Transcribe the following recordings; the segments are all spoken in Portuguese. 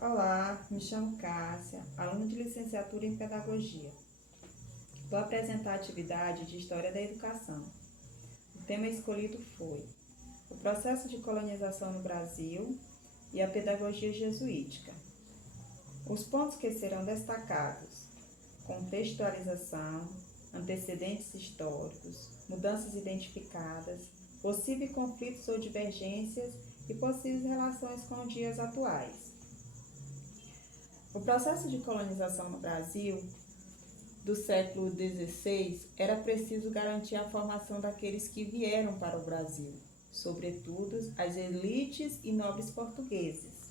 Olá, me chamo Cássia, aluna de licenciatura em Pedagogia. Vou apresentar a atividade de História da Educação. O tema escolhido foi o processo de colonização no Brasil e a pedagogia jesuítica. Os pontos que serão destacados: contextualização, antecedentes históricos, mudanças identificadas, possíveis conflitos ou divergências e possíveis relações com os dias atuais. O processo de colonização no Brasil do século XVI era preciso garantir a formação daqueles que vieram para o Brasil, sobretudo as elites e nobres portugueses.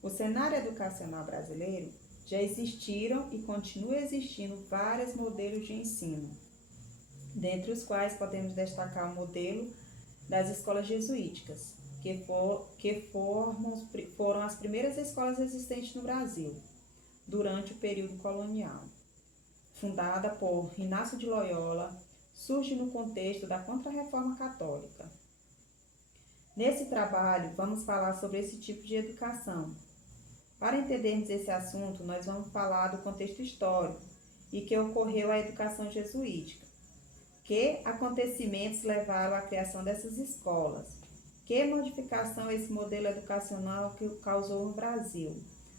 No cenário educacional brasileiro já existiram e continuam existindo vários modelos de ensino, dentre os quais podemos destacar o modelo das escolas jesuíticas, que foram as primeiras escolas existentes no Brasil durante o período colonial. Fundada por Inácio de Loyola, surge no contexto da Contra-Reforma Católica. Nesse trabalho, vamos falar sobre esse tipo de educação. Para entendermos esse assunto, nós vamos falar do contexto histórico e que ocorreu a educação jesuítica. Que acontecimentos levaram à criação dessas escolas? Que modificação esse modelo educacional que causou no Brasil?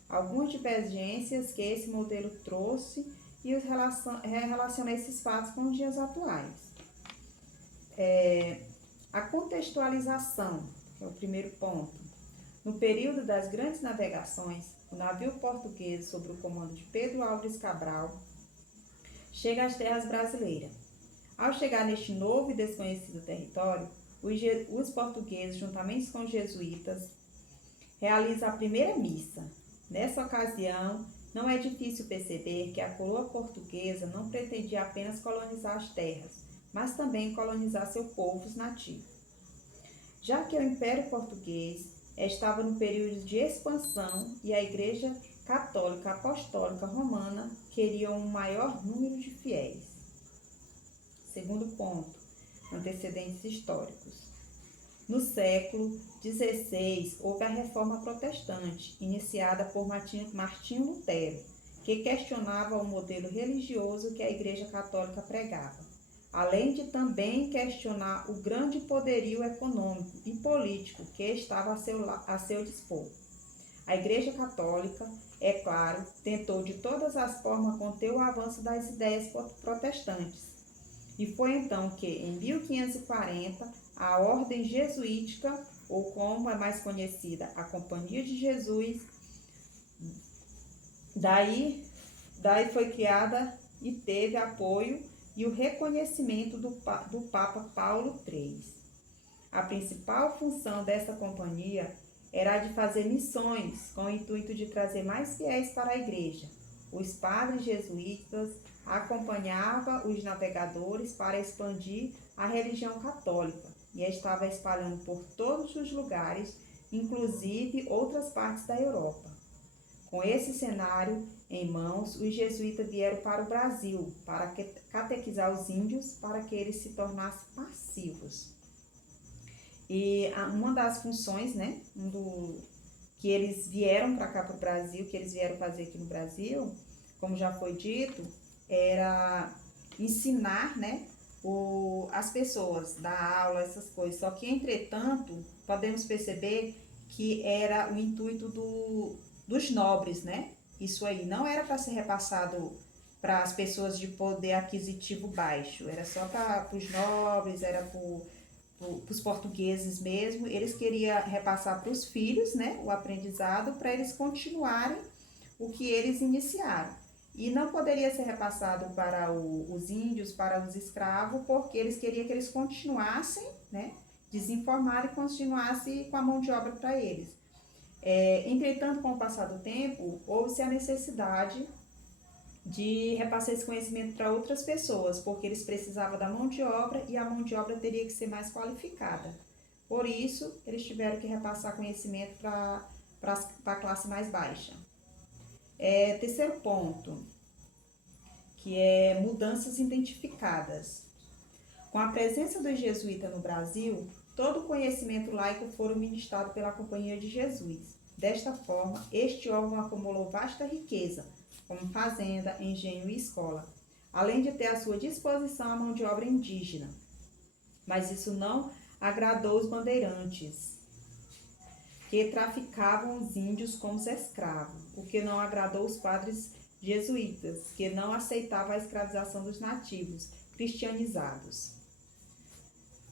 Algumas divergências que esse modelo trouxe e relacionar esses fatos com os dias atuais. A contextualização, que é o primeiro ponto. No período das grandes navegações, o navio português, sob o comando de Pedro Álvares Cabral, chega às terras brasileiras. Ao chegar neste novo e desconhecido território, os portugueses, juntamente com os jesuítas, realizam a primeira missa. Nessa ocasião, não é difícil perceber que a coroa portuguesa não pretendia apenas colonizar as terras, mas também colonizar seus povos nativos. Já que o Império Português estava no período de expansão e a Igreja Católica Apostólica Romana queria um maior número de fiéis. Segundo ponto, antecedentes históricos. No século XVI, houve a Reforma Protestante, iniciada por Martinho Lutero, que questionava o modelo religioso que a Igreja Católica pregava, além de também questionar o grande poderio econômico e político que estava a seu dispor. A Igreja Católica, é claro, tentou de todas as formas conter o avanço das ideias protestantes. E foi então que, em 1540, a Ordem Jesuítica, ou como é mais conhecida, a Companhia de Jesus, daí foi criada e teve apoio e o reconhecimento do Papa Paulo III. A principal função dessa companhia era a de fazer missões com o intuito de trazer mais fiéis para a igreja. Os padres jesuítas acompanhavam os navegadores para expandir a religião católica e estava espalhando por todos os lugares, inclusive outras partes da Europa. Com esse cenário em mãos, os jesuítas vieram para o Brasil para catequizar os índios para que eles se tornassem passivos. E uma das funções, que eles vieram para cá para o Brasil, que eles vieram fazer aqui no Brasil, como já foi dito, era ensinar, as pessoas, dar aula, essas coisas. Só que, entretanto, podemos perceber que era o intuito dos nobres, Isso aí não era para ser repassado para as pessoas de poder aquisitivo baixo, era só para os nobres, era para os portugueses mesmo. Eles queriam repassar para os filhos, o aprendizado, para eles continuarem o que eles iniciaram. E não poderia ser repassado para os índios, para os escravos, porque eles queriam que eles continuassem, desinformaram e continuassem com a mão de obra para eles. Entretanto, com o passar do tempo, houve-se a necessidade de repassar esse conhecimento para outras pessoas, porque eles precisavam da mão de obra e a mão de obra teria que ser mais qualificada. Por isso, eles tiveram que repassar conhecimento para a classe mais baixa. Terceiro ponto, que é mudanças identificadas. Com a presença dos jesuítas no Brasil, todo o conhecimento laico foi ministrado pela Companhia de Jesus. Desta forma, este órgão acumulou vasta riqueza, como fazenda, engenho e escola, além de ter à sua disposição a mão de obra indígena. Mas isso não agradou os bandeirantes, que traficavam os índios como escravos, o que não agradou os padres jesuítas, que não aceitavam a escravização dos nativos cristianizados.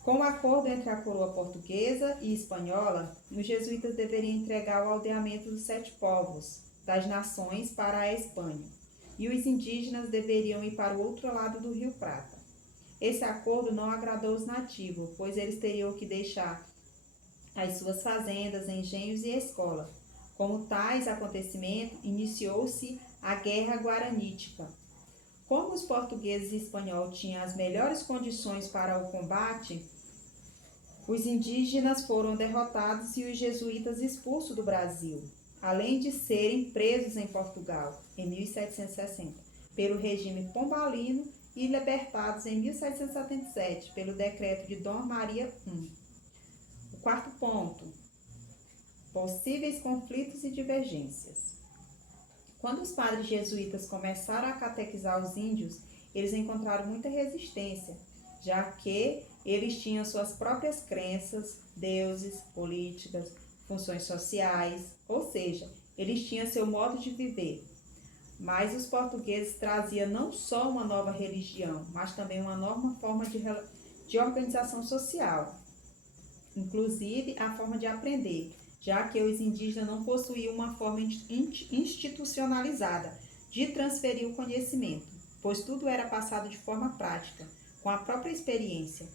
Com o acordo entre a coroa portuguesa e espanhola, os jesuítas deveriam entregar o aldeamento dos 7 povos das nações para a Espanha, e os indígenas deveriam ir para o outro lado do Rio Prata. Esse acordo não agradou os nativos, pois eles teriam que deixar as suas fazendas, engenhos e escola. Como tais acontecimentos, iniciou-se a Guerra Guaranítica. Como os portugueses e espanhóis tinham as melhores condições para o combate, os indígenas foram derrotados e os jesuítas expulsos do Brasil, além de serem presos em Portugal, em 1760, pelo regime pombalino e libertados em 1777, pelo decreto de Dom Maria I. O quarto ponto: possíveis conflitos e divergências. Quando os padres jesuítas começaram a catequizar os índios, eles encontraram muita resistência, já que eles tinham suas próprias crenças, deuses, políticas, funções sociais, ou seja, eles tinham seu modo de viver. Mas os portugueses traziam não só uma nova religião, mas também uma nova forma de organização social, inclusive a forma de aprender, já que os indígenas não possuíam uma forma institucionalizada de transferir o conhecimento, pois tudo era passado de forma prática, com a própria experiência,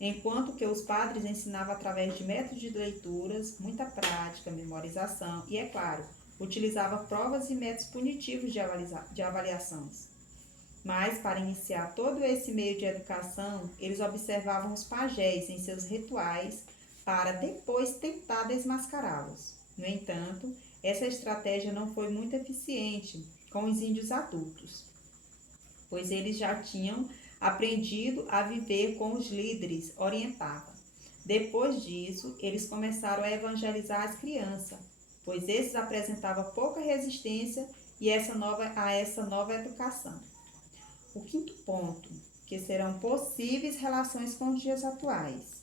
enquanto que os padres ensinavam através de métodos de leituras, muita prática, memorização e, é claro, utilizava provas e métodos punitivos de avaliações. Mas, para iniciar todo esse meio de educação, eles observavam os pajés em seus rituais para depois tentar desmascará-los. No entanto, essa estratégia não foi muito eficiente com os índios adultos, pois eles já tinham aprendido a viver com os líderes orientados. Depois disso, eles começaram a evangelizar as crianças, pois esses apresentavam pouca resistência a essa nova educação. O quinto ponto, que serão possíveis relações com os dias atuais.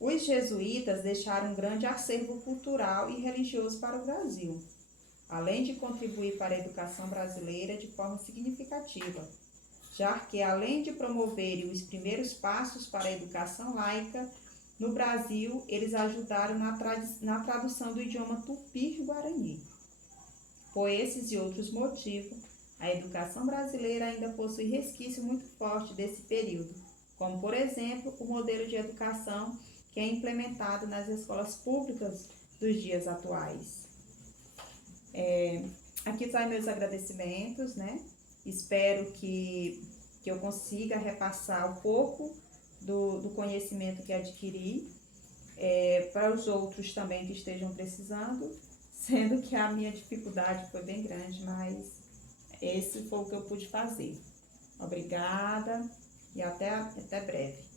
Os jesuítas deixaram um grande acervo cultural e religioso para o Brasil, além de contribuir para a educação brasileira de forma significativa, já que, além de promoverem os primeiros passos para a educação laica no Brasil, eles ajudaram na tradução do idioma tupi-guarani. Por esses e outros motivos, a educação brasileira ainda possui resquício muito forte desse período, como, por exemplo, o modelo de educação que é implementado nas escolas públicas dos dias atuais. Aqui estão meus agradecimentos, né? Espero que eu consiga repassar um pouco do conhecimento que adquiri para os outros também que estejam precisando, sendo que a minha dificuldade foi bem grande, mas esse foi o que eu pude fazer. Obrigada e até breve.